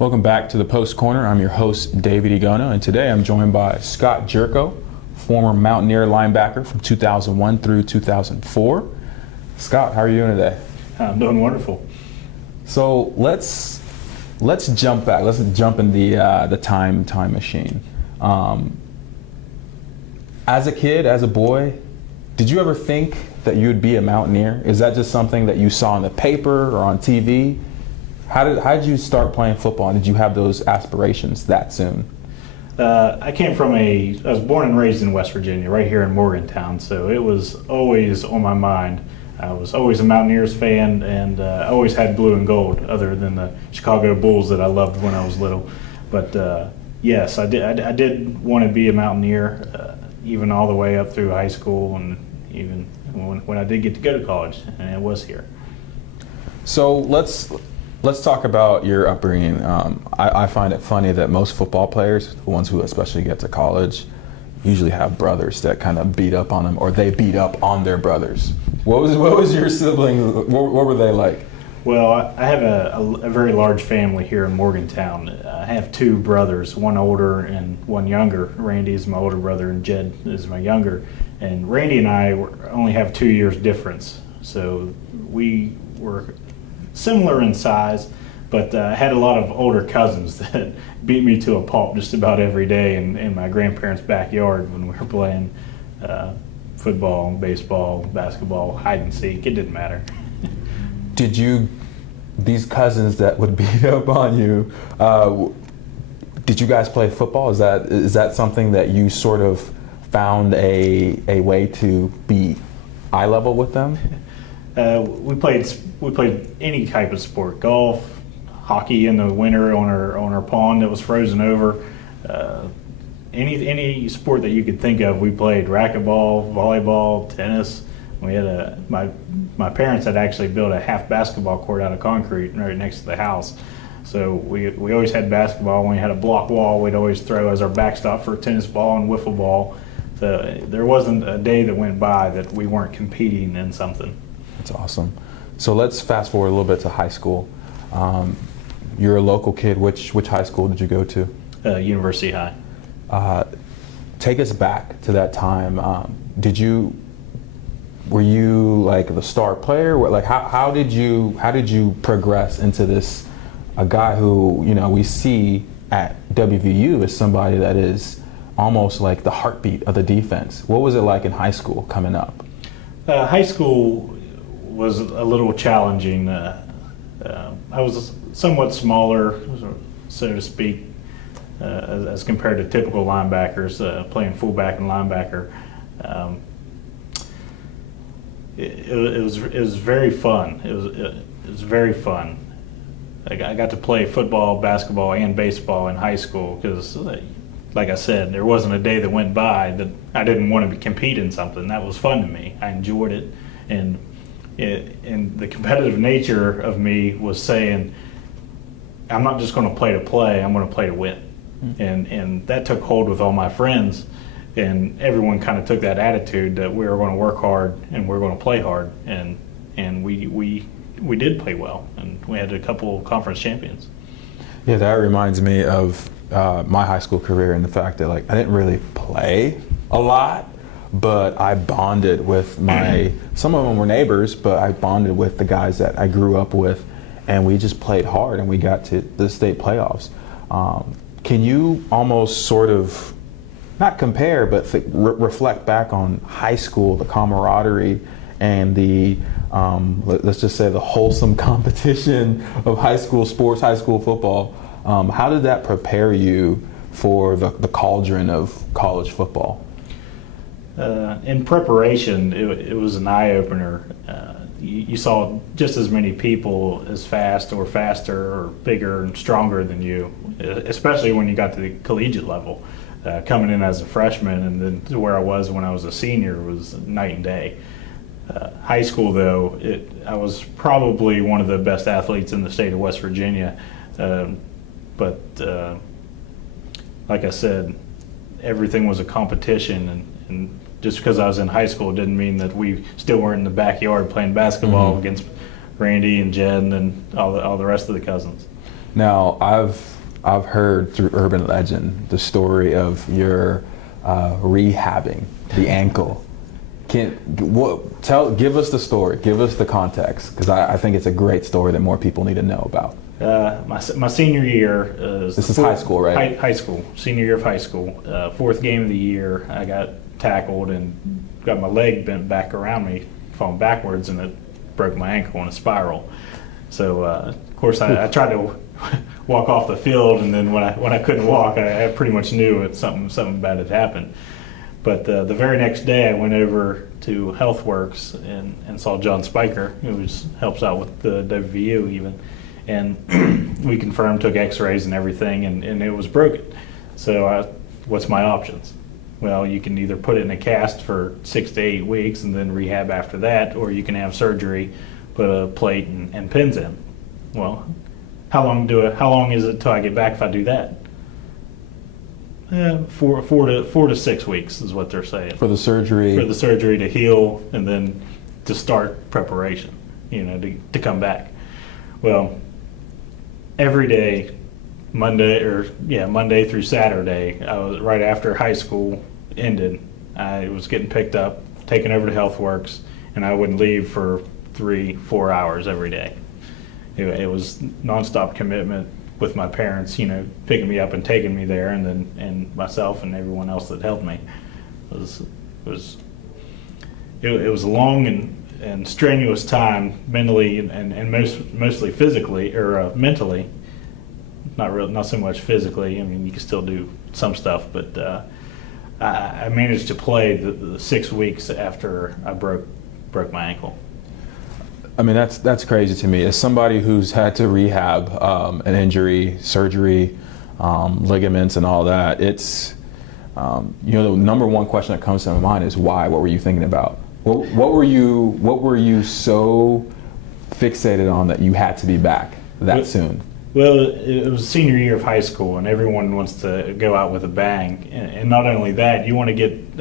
Welcome back to the Post Corner. I'm your host, David Igono, and today I'm joined by Scott Gyorko, former Mountaineer linebacker from 2001 through 2004. Scott, how are you doing today? I'm doing wonderful. So let's jump back. Let's jump in the time machine. As a kid, as a boy, did you ever think that you would be a Mountaineer? Is that just something that you saw in the paper or on TV? How did you start playing football? And did you have those aspirations that soon? I was born and raised in West Virginia, right here in Morgantown, so it was always on my mind. I was always a Mountaineers fan, and I always had blue and gold, other than the Chicago Bulls that I loved when I was little. But yes, I did want to be a Mountaineer, even all the way up through high school, and even when I did get to go to college, and it was here. So let's talk about your upbringing. I find it funny that most football players, the ones who especially get to college, usually have brothers that kind of beat up on them, or they beat up on their brothers. What was your siblings? What were they like? Well, I have a very large family here in Morgantown. I have two brothers, one older and one younger. Randy is my older brother, and Jed is my younger. And Randy and I only have 2 years difference, so we were similar in size, but I had a lot of older cousins that beat me to a pulp just about every day in my grandparents' backyard when we were playing football, baseball, basketball, hide and seek. It didn't matter. These cousins that would beat up on you, did you guys play football? Is that something that you sort of found a way to be eye level with them? We played any type of sport: golf, hockey in the winter on our pond that was frozen over. Any sport that you could think of, we played. Racquetball, volleyball, tennis. We had my parents had actually built a half basketball court out of concrete right next to the house. So we always had basketball. When we had a block wall, we'd always throw as our backstop for tennis ball and wiffle ball. So there wasn't a day that went by that we weren't competing in something. That's awesome. So let's fast forward a little bit to high school. You're a local kid. Which high school did you go to? University High. Take us back to that time. Were you like the star player? Like how did you progress into this? A guy who we see at WVU as somebody that is almost like the heartbeat of the defense. What was it like in high school coming up? High school was a little challenging. I was somewhat smaller, so to speak, as compared to typical linebackers playing fullback and linebacker. It was very fun. It was very fun. I got to play football, basketball, and baseball in high school because, like I said, there wasn't a day that went by that I didn't want to compete in something. That was fun to me. I enjoyed it, and the competitive nature of me was saying, I'm not just going to play. I'm going to play to win. Mm-hmm. And that took hold with all my friends, and everyone kind of took that attitude that we were going to work hard and we were going to play hard, and we did play well, and we had a couple conference champions. Yeah, that reminds me of my high school career and the fact that I didn't really play a lot, but I bonded with some of them were neighbors, but I bonded with the guys that I grew up with, and we just played hard, and we got to the state playoffs. Can you almost sort of, not compare, but reflect back on high school, the camaraderie and the, let's just say, the wholesome competition of high school sports, high school football? How did that prepare you for the cauldron of college football? In preparation, it was an eye-opener. You saw just as many people as fast or faster or bigger and stronger than you, especially when you got to the collegiate level. Coming in as a freshman and then to where I was when I was a senior was night and day. High school, though, I was probably one of the best athletes in the state of West Virginia. But like I said, everything was a competition, and just because I was in high school didn't mean that we still weren't in the backyard playing basketball against Randy and Jed and all the rest of the cousins. Now, I've heard through urban legend the story of your rehabbing the ankle. Give us the story, give us the context, because I think it's a great story that more people need to know about. My senior year This is high school, right? High school, senior year of high school. Fourth game of the year, I got tackled and got my leg bent back around me, falling backwards, and it broke my ankle in a spiral. So of course I tried to walk off the field, and then when I couldn't walk, I pretty much knew it, something bad had happened. But the very next day, I went over to HealthWorks and saw John Spiker, who helps out with the WVU even, and we confirmed, took X-rays and everything, and it was broken. So what's my options? Well, you can either put it in a cast for 6 to 8 weeks and then rehab after that, or you can have surgery, put a plate and pins in. Well, how long is it till I get back if I do that? 4 to 6 weeks is what they're saying. For the surgery? For the surgery to heal and then to start preparation, to come back. Well, every day, Monday through Saturday, I was right after high school ended, I was getting picked up, taken over to HealthWorks, and I wouldn't leave for 3-4 hours every day. It was nonstop commitment with my parents, picking me up and taking me there, and myself and everyone else that helped me. It was a long and strenuous time mentally and mostly physically or mentally. Not so much physically. I mean, you can still do some stuff, but I managed to play the 6 weeks after I broke my ankle. I mean, that's crazy to me. As somebody who's had to rehab an injury, surgery, ligaments, and all that, it's the number one question that comes to my mind is why. What were you thinking about? What were you so fixated on that you had to be back that soon? Well, it was senior year of high school, and everyone wants to go out with a bang. And not only that, you want to get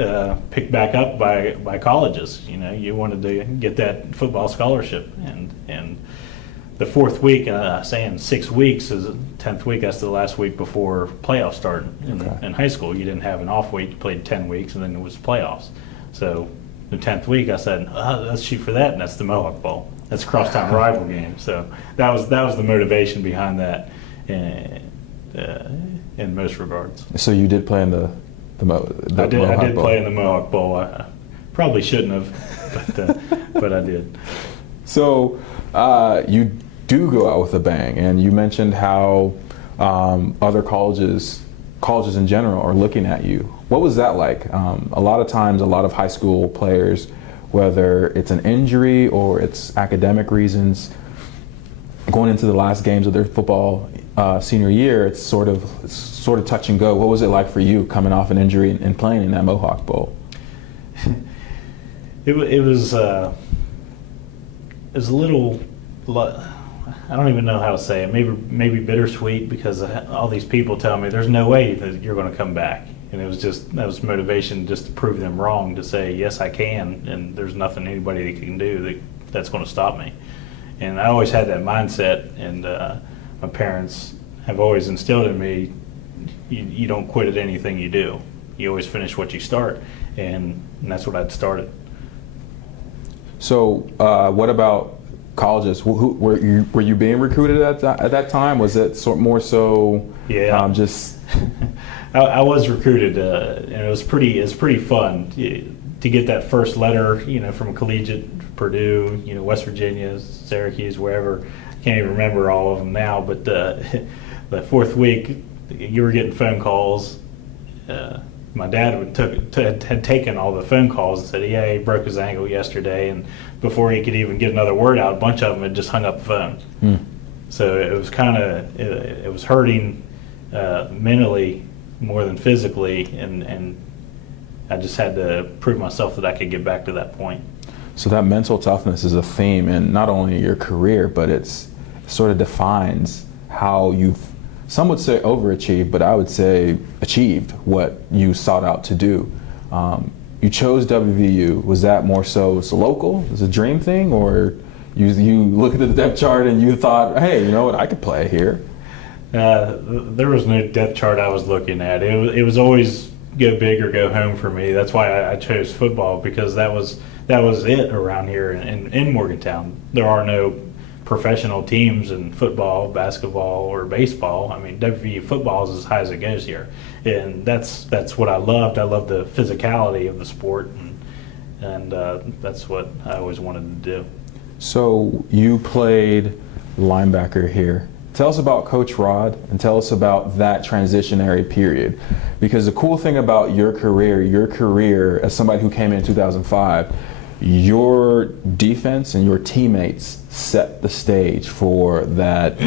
picked back up by colleges. You wanted to get that football scholarship. And the fourth week, saying 6 weeks is 10th week. That's the last week before playoffs start in high school. You didn't have an off week. You played 10 weeks, and then it was playoffs. So the 10th week, I said, let's shoot for that, and that's the Mohawk Bowl. That's a crosstown rival game. So that was the motivation behind that, in most regards. So you did play in the Mohawk Bowl. I did play in the Mohawk Bowl. I probably shouldn't have, but I did. So you do go out with a bang, and you mentioned how other colleges in general are looking at you. What was that like? A lot of times, a lot of high school players, whether it's an injury or it's academic reasons, going into the last games of their football senior year, it's sort of touch and go. What was it like for you coming off an injury and playing in that Mohawk Bowl? It was a little, I don't even know how to say it. Maybe bittersweet, because all these people tell me there's no way that you're going to come back. And that was motivation just to prove them wrong, to say, yes, I can, and there's nothing anybody can do that's going to stop me. And I always had that mindset, and my parents have always instilled in me, you don't quit at anything you do. You always finish what you start, and that's what I'd started. So what about colleges? Were you being recruited at that time? Was it more so just... I was recruited, and it was pretty fun to get that first letter, from collegiate, Purdue, West Virginia, Syracuse, wherever. I can't even remember all of them now, but the fourth week, you were getting phone calls. My dad had taken all the phone calls and said, yeah, he broke his ankle yesterday, and before he could even get another word out, a bunch of them had just hung up the phone. So it was it was hurting mentally more than physically, and I just had to prove myself that I could get back to that point. So that mental toughness is a theme in not only your career, but it sort of defines how you've, some would say overachieved, but I would say achieved what you sought out to do. You chose WVU. Was that more so it's local, it's a dream thing, or you look at the depth chart and you thought, hey, you know what, I could play here? There was no depth chart I was looking at. It was always go big or go home for me. That's why I chose football, because that was it around here in Morgantown. There are no professional teams in football, basketball, or baseball. I mean, WVU football is as high as it goes here, and that's what I loved. I loved the physicality of the sport, and that's what I always wanted to do. So you played linebacker here. Tell us about Coach Rod and tell us about that transitionary period. Because the cool thing about your career as somebody who came in 2005, your defense and your teammates set the stage for that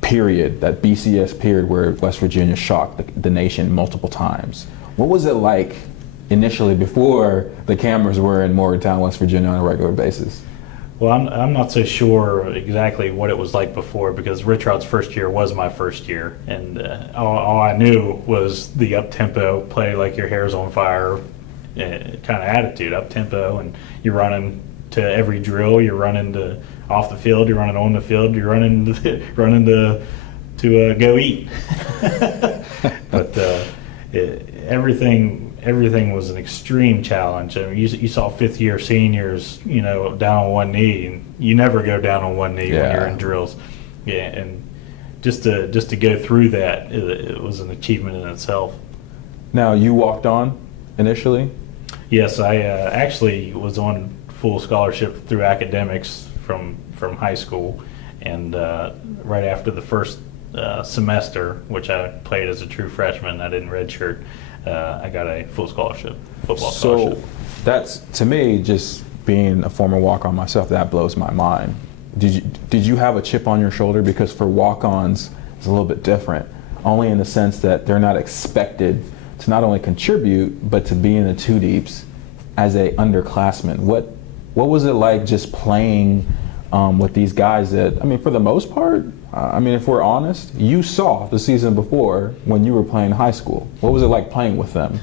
period, that BCS period where West Virginia shocked the nation multiple times. What was it like initially before the cameras were in Morgantown, West Virginia on a regular basis? Well, I'm not so sure exactly what it was like before, because Rich Rod's first year was my first year, and all I knew was the up-tempo, play like your hair's on fire kind of attitude, up-tempo, and you're running to every drill, you're running to off the field, you're running on the field, you're running to go eat. But everything was an extreme challenge. I mean, you saw fifth-year seniors, down on one knee, and you never go down on one knee when you're in drills. Yeah, and just to go through that, it was an achievement in itself. Now, you walked on initially? Yes, I actually was on full scholarship through academics from high school, and right after the first semester, which I played as a true freshman, I didn't redshirt. I got a full scholarship, football scholarship. So that's, to me, just being a former walk-on myself, that blows my mind. Did you have a chip on your shoulder? Because for walk-ons, it's a little bit different, only in the sense that they're not expected to not only contribute, but to be in the two deeps as a underclassman. What was it like just playing with these guys that, I mean, for the most part, if we're honest, you saw the season before when you were playing high school. What was it like playing with them?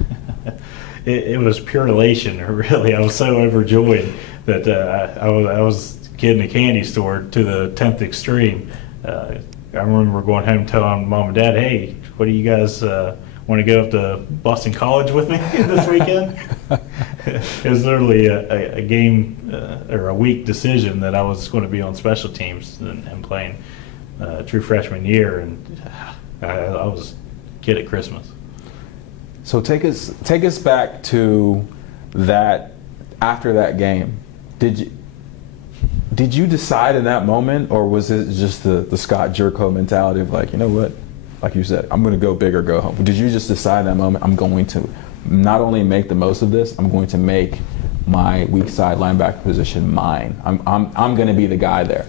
It was pure elation, really. I was so overjoyed that I was a kid in a candy store to the 10th extreme. I remember going home telling Mom and Dad, hey, what do you guys want to go up to Boston College with me this weekend? It was literally a game or a week decision that I was going to be on special teams and playing true freshman year, and I was a kid at Christmas. So take us back to that. After that game, did you decide in that moment, or was it just the Scott Gyorko mentality of like, you know what, like you said, I'm going to go big or go home? Did you just decide in that moment, I'm going to not only make the most of this, I'm going to make my weak side linebacker position mine. I'm going to be the guy there?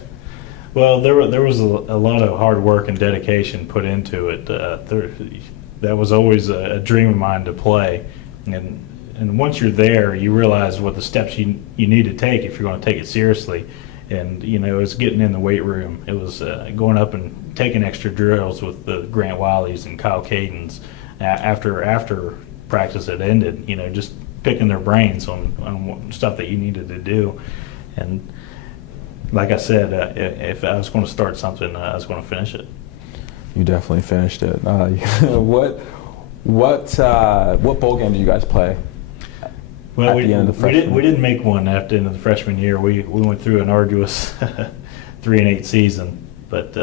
Well, there was a lot of hard work and dedication put into it. That was always a dream of mine to play, and once you're there, you realize what the steps you need to take if you're going to take it seriously. And it was getting in the weight room. It was going up and taking extra drills with the Grant Wileys and Kyle Cadens after practice had ended. Just picking their brains on stuff that you needed to do. And like I said, if I was going to start something, I was going to finish it. You definitely finished it. What bowl game did you guys play? Well, we didn't make one at the end of the freshman year. We went through an arduous 3-8 season, but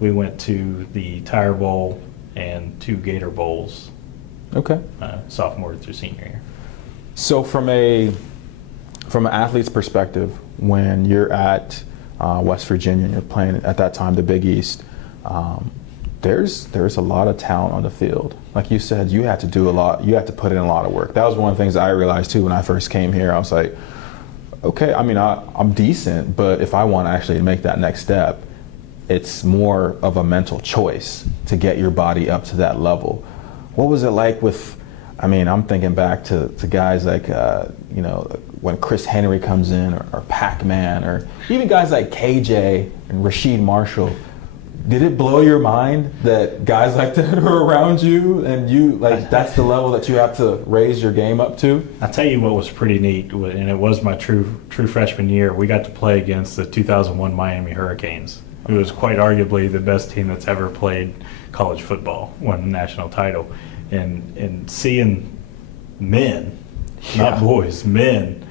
we went to the Tire Bowl and 2 Gator Bowls. Okay. Sophomore through senior year. So from an athlete's perspective, when you're at West Virginia and you're playing at that time the Big East, there's a lot of talent on the field. Like you said, you had to do a lot. You had to put in a lot of work. That was one of the things I realized too when I first came here. I was like, okay, I'm decent, but if I want to actually make that next step, it's more of a mental choice to get your body up to that level. What was it like with, I'm thinking back to guys like, when Chris Henry comes in, or Pac-Man, or even guys like KJ and Rasheed Marshall. Did it blow your mind that guys like that are around you, and that's the level that you have to raise your game up to? I'll tell you what was pretty neat, and it was my true freshman year. We got to play against the 2001 Miami Hurricanes. who is quite arguably the best team that's ever played college football, won a national title. And seeing men, not boys, men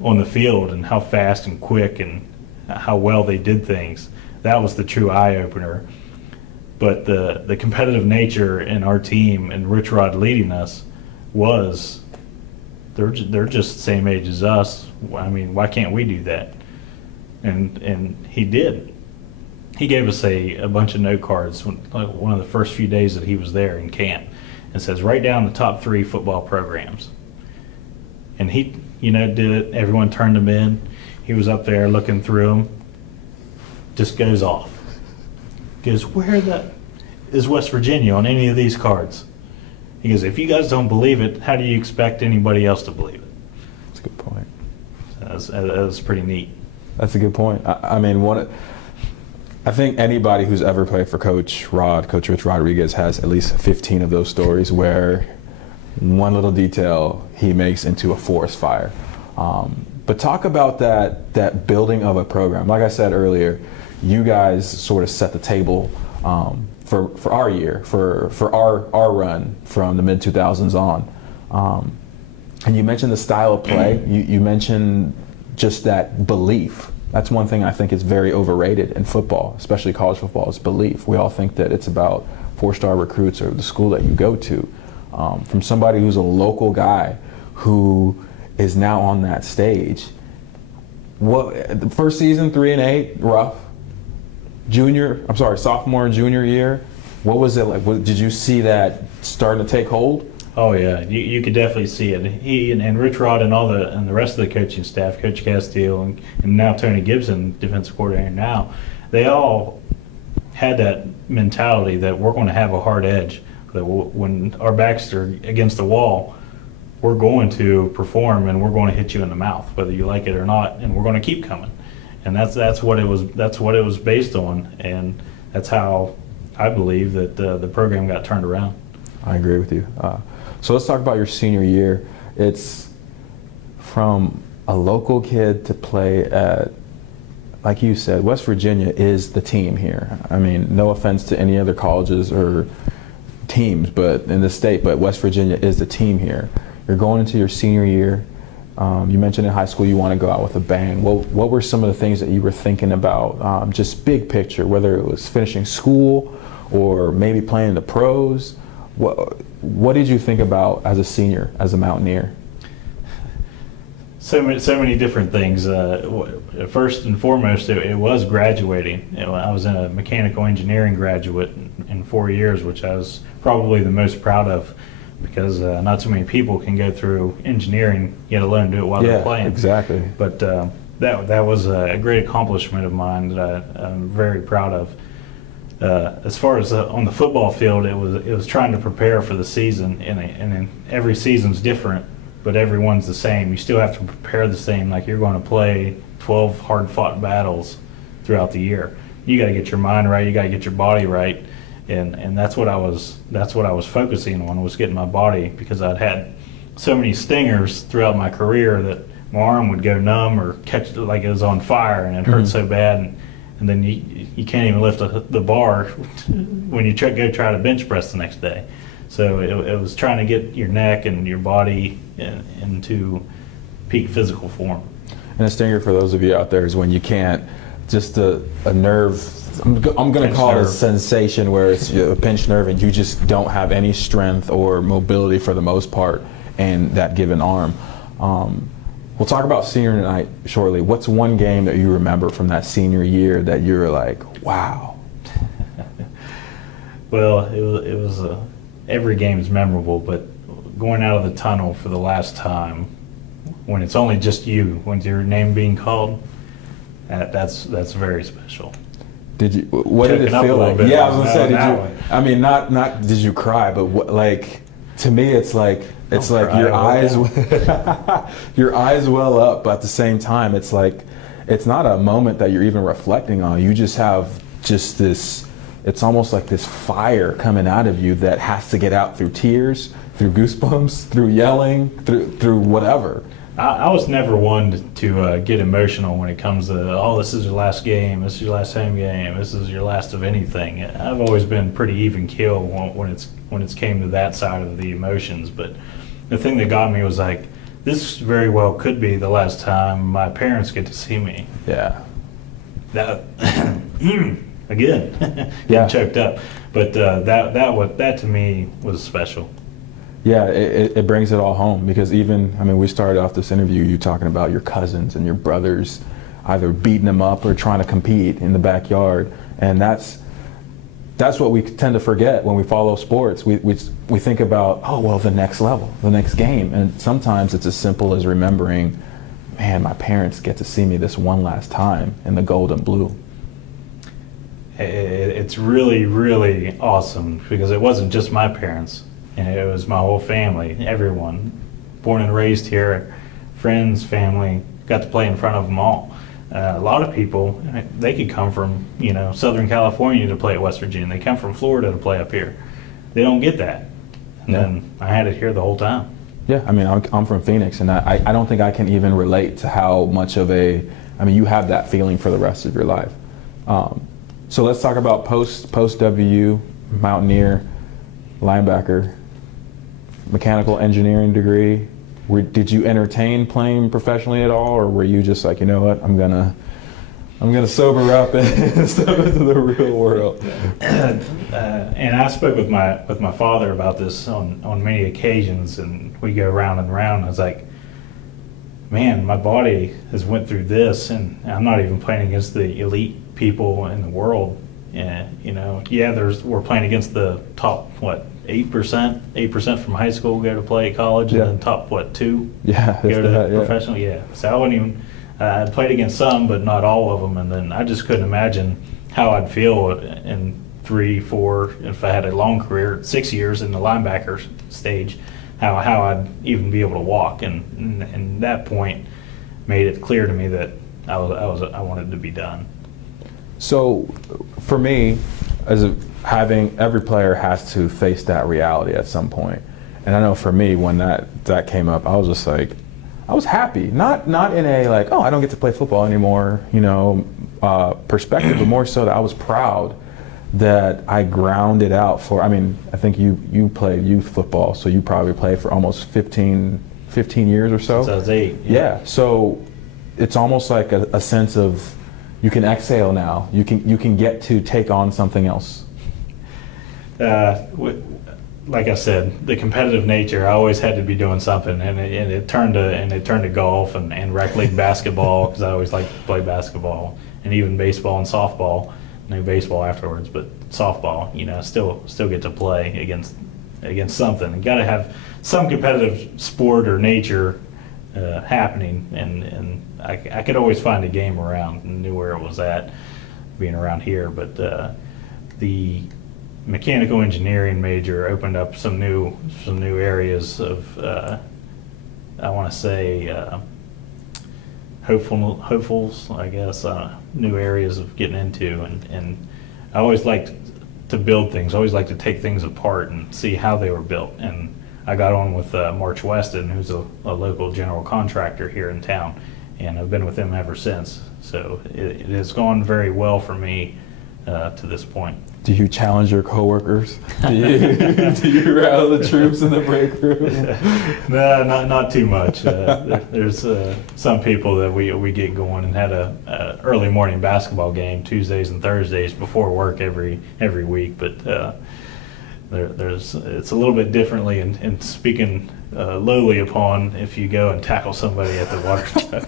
on the field and how fast and quick and how well they did things, that was the true eye-opener. But the competitive nature in our team and Rich Rod leading us was, they're just the same age as us. I mean, why can't we do that? And he did. He gave us a bunch of note cards one of the first few days that he was there in camp, and says, write down the top 3 football programs. And he, did it. Everyone turned them in. He was up there looking through them. Just goes off. Goes, where is West Virginia on any of these cards? He goes, if you guys don't believe it, how do you expect anybody else to believe it? That's a good point. That was pretty neat. That's a good point. I mean, I think anybody who's ever played for Coach Rich Rodriguez, has at least 15 of those stories where one little detail he makes into a forest fire. But talk about that building of a program. Like I said earlier, you guys sort of set the table for our year, for our run from the mid-2000s on. And you mentioned the style of play. You mentioned just that belief. That's one thing I think is very overrated in football, especially college football, is belief. We all think that it's about 4-star recruits or the school that you go to. From somebody who's a local guy who is now on that stage, the first season, 3-8, rough. Sophomore and junior year, what was it like? Did you see that starting to take hold? Oh yeah, you could definitely see it. He and Rich Rod and the rest of the coaching staff, Coach Castile and now Tony Gibson, defensive coordinator now, they all had that mentality that we're going to have a hard edge. That when our backs are against the wall, we're going to perform and we're going to hit you in the mouth, whether you like it or not, and we're going to keep coming. And that's what it was based on, and that's how I believe that the program got turned around. I agree with you. So let's talk about your senior year. It's from a local kid to play at, like you said, West Virginia is the team here. I mean, no offense to any other colleges or teams, but in the state, but West Virginia is the team here. You're going into your senior year. You mentioned in high school you want to go out with a bang. What were some of the things that you were thinking about, just big picture, whether it was finishing school or maybe playing the pros? What did you think about as a senior, as a Mountaineer? So many different things. First and foremost, it was graduating. I was a mechanical engineering graduate in 4 years, which I was probably the most proud of, because not too many people can go through engineering, yet alone do it while they're playing. Exactly. But that was a great accomplishment of mine that I'm very proud of. As far as on the football field, it was trying to prepare for the season, and every season's different, but everyone's the same. You still have to prepare the same, like you're going to play 12 hard-fought battles throughout the year. You got to get your mind right, you got to get your body right, and that's what I was focusing on, was getting my body, because I'd had so many stingers throughout my career that my arm would go numb or catch it like it was on fire, and it hurt so bad. And then you can't even lift the bar when you go try to bench press the next day. So it was trying to get your neck and your body into peak physical form. And a stinger, for those of you out there, is when you can't, just a nerve, I'm going to call it a sensation, where it's a pinched nerve and you just don't have any strength or mobility for the most part in that given arm. We'll talk about senior night shortly. What's one game that you remember from that senior year that you're like, wow? Well, it was every game is memorable, but going out of the tunnel for the last time, when it's only just you, when your name being called, that's very special. Did you? What did it feel like? Yeah, I was gonna say, did you? I mean, not did you cry, but what, like, to me, it's like your eyes well up, but at the same time, it's like, it's not a moment that you're even reflecting on. You just have this, it's almost like this fire coming out of you that has to get out through tears, through goosebumps, through yelling, through whatever. I was never one to get emotional when it comes to, oh, this is your last game, this is your last home game, this is your last of anything. I've always been pretty even keel when it's came to that side of the emotions. But the thing that got me was like, this very well could be the last time my parents get to see me. Yeah. That again, Yeah. getting choked up. But that to me was special. Yeah, it brings it all home because we started off this interview you talking about your cousins and your brothers either beating them up or trying to compete in the backyard, and that's what we tend to forget when we follow sports. We think about, oh, well, the next level, the next game, and sometimes it's as simple as remembering, man, my parents get to see me this one last time in the gold and blue. It's really, really awesome because it wasn't just my parents. And it was my whole family, everyone, born and raised here, friends, family, got to play in front of them all. A lot of people, they could come from, Southern California to play at West Virginia. They come from Florida to play up here. They don't get that. And then I had it here the whole time. Yeah, I'm from Phoenix, and I don't think I can even relate to how much of you have that feeling for the rest of your life. So let's talk about post WU, Mountaineer, linebacker, mechanical engineering degree. Did you entertain playing professionally at all, or were you just like, you know what, I'm gonna sober up and step into the real world? And I spoke with my father about this on many occasions, and we go round and round. I was like, man, my body has went through this, and I'm not even playing against the elite people in the world. And we're playing against the top 8% from high school go to play at college, and then top 2 go to professional. Yeah, so I wouldn't even. I played against some, but not all of them, and then I just couldn't imagine how I'd feel in 3, 4, if I had a long career, 6 years in the linebacker stage, how I'd even be able to walk, and that point made it clear to me that I wanted to be done. So, for me, every player has to face that reality at some point. And I know for me, when that came up, I was just like, I was happy. Not in a like, oh, I don't get to play football anymore, perspective, but more so that I was proud that I grounded out for. I think you played youth football, so you probably played for almost 15 years or so. Since I was 8. Yeah. So it's almost like a sense of, you can exhale now. You can get to take on something else. Like I said, the competitive nature, I always had to be doing something, and it turned to golf and rec league basketball, because I always liked to play basketball, and even baseball and softball. No baseball afterwards, but softball. Still get to play against something. You got to have some competitive sport or nature happening, and I could always find a game around and knew where it was at, being around here. But the mechanical engineering major opened up some new areas of I want to say hopefuls, I guess, new areas of getting into, and I always liked to build things. I always liked to take things apart and see how they were built. And I got on with March Weston, who's a local general contractor here in town, and I've been with him ever since. So it has gone very well for me to this point. Do you challenge your coworkers? Do you rally the troops in the break room? No, not too much. There's some people that we get going, and had a early morning basketball game Tuesdays and Thursdays before work every week. But it's a little bit differently in speaking lowly upon if you go and tackle somebody at the water truck.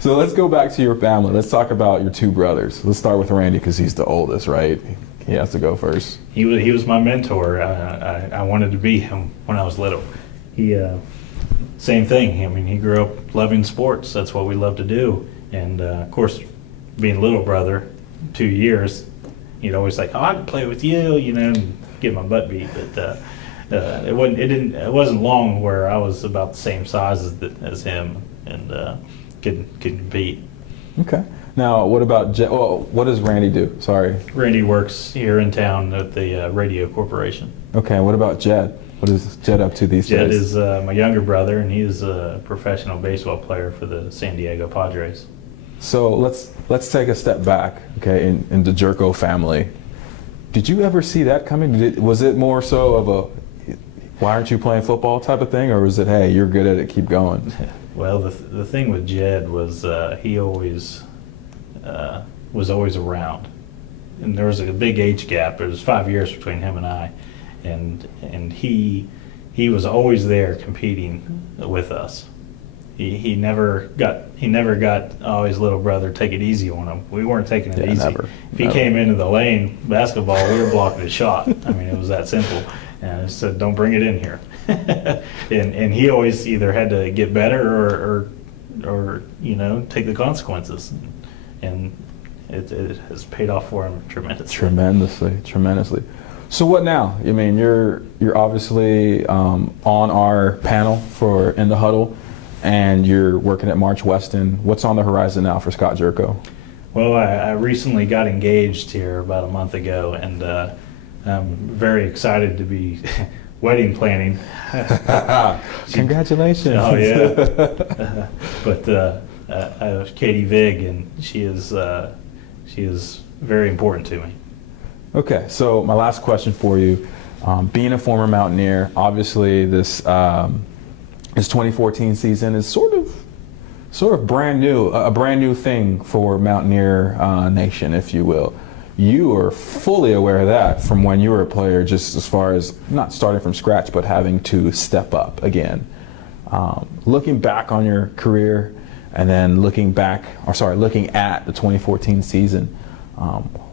So let's go back to your family. Let's talk about your two brothers. Let's start with Randy, because he's the oldest, right? He has to go first. He was my mentor. I wanted to be him when I was little. He same thing. I mean, he grew up loving sports. That's what we love to do. And of course, being little brother, 2 years, he'd always like, oh, I can play with you, and get my butt beat. But it wasn't long where I was about the same size as him, and could compete. Okay. Now, what about what does Randy do? Sorry. Randy works here in town at the Radio Corporation. Okay. What about Jed? What is Jed up to these Jed days? is my younger brother, and he's a professional baseball player for the San Diego Padres. So let's take a step back, okay, in the Gyorko family. Did you ever see that coming? Was it more so of a why aren't you playing football type of thing, or was it hey, you're good at it, keep going? Well, the thing with Jed was he always was always around, and there was a big age gap. There was 5 years between him and I, and he was always there competing with us. He never got oh, his little brother, take it easy on him. We weren't taking it easy. Never. If he came into the lane basketball, we were blocking his shot. I mean, it was that simple. And I said, don't bring it in here. and he always either had to get better or take the consequences. And it has paid off for him tremendously. Tremendously. So what now? I mean, you're obviously on our panel for In the Huddle, and you're working at March Weston. What's on the horizon now for Scott Gyorko? Well, I recently got engaged here about a month ago, and I'm very excited to be wedding planning. Congratulations. Oh, yeah. But I have Katie Vig, and she is very important to me. Okay, so my last question for you, being a former Mountaineer, obviously this 2014 season is sort of brand new, a brand new thing for Mountaineer Nation, if you will. You are fully aware of that from when you were a player, just as far as not starting from scratch, but having to step up again. Looking back on your career, and then looking at the 2014 season,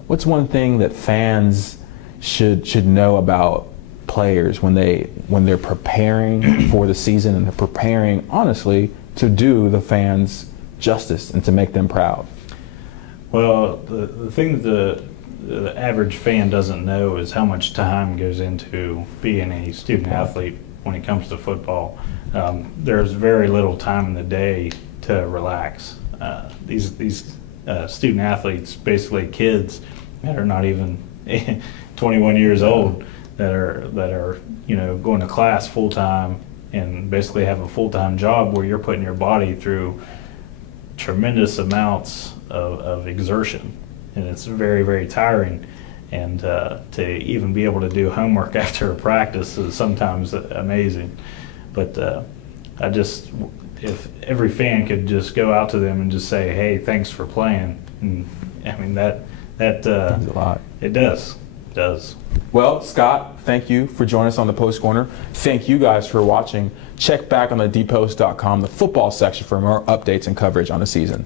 what's one thing that fans should know about players when they're preparing for the season and they're preparing honestly to do the fans justice and to make them proud? Well, the thing that the average fan doesn't know is how much time goes into being a student athlete when it comes to football. There's very little time in the day to relax. These student athletes, basically kids that are not even 21 years old, that are going to class full time and basically have a full time job where you're putting your body through tremendous amounts of exertion, and it's very, very tiring. And to even be able to do homework after a practice is sometimes amazing. But if every fan could just go out to them and just say, "Hey, thanks for playing," and I mean that means a lot. It does. It does. Well, Scott, thank you for joining us on the Post Corner. Thank you guys for watching. Check back on the dpost.com, the football section, for more updates and coverage on the season.